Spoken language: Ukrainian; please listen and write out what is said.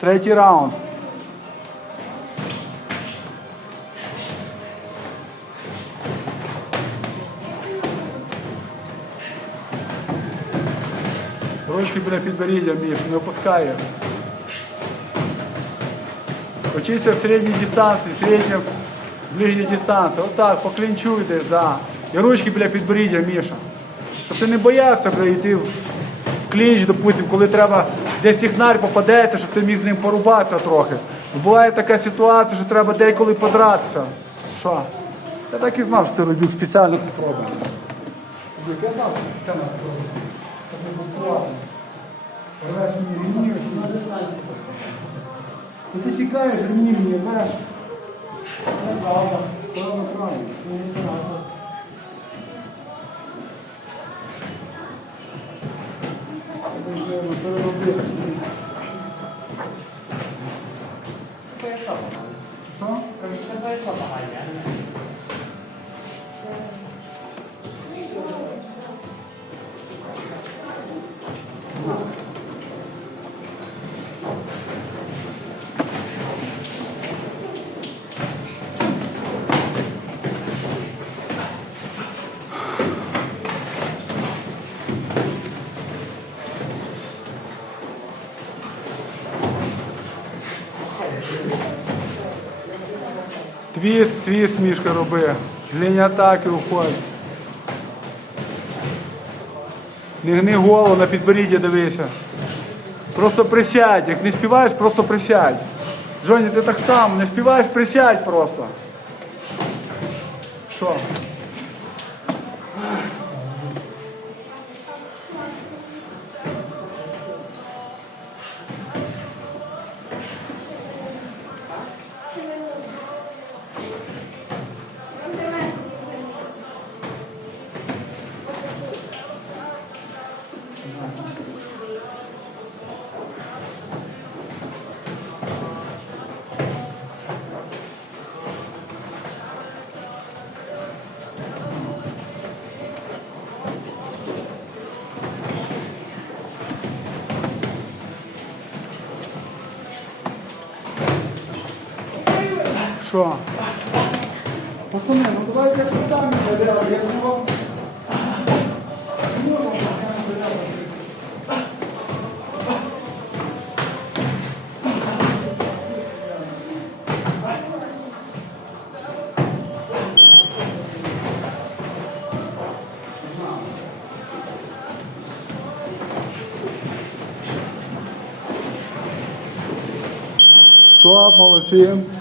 Третій раунд. Ручки біля підборіддя, Міш, не опускає. Учиться в середній дистанції, в середній, ближній дистанції. Отак, по клінчу да. І ручки біля підборіддя, Міша. Щоб ти не боявся бля, йти в клінч, допустим, коли треба десь сігналь попадеться, щоб ти міг з ним порубатися трохи. Буває така ситуація, що треба деколи подратися. Що? Я так і знав, що це робив спеціально попробую. Я знав, що спеціально попробую. Не. Рвеш мені ти тікаєш, ремні мені рвеш. Неправда. Правда, правильно. Ну, не правда. 嗯。Твіст, твіст, мішка роби. Лінь атаки уходь. Не гни голову, на підборіддя дивися. Просто присядь. Як не співаєш, просто присядь. Жоні, ти так само, не співаєш, присядь просто. Що? 说，我送你们多一点赞，多么！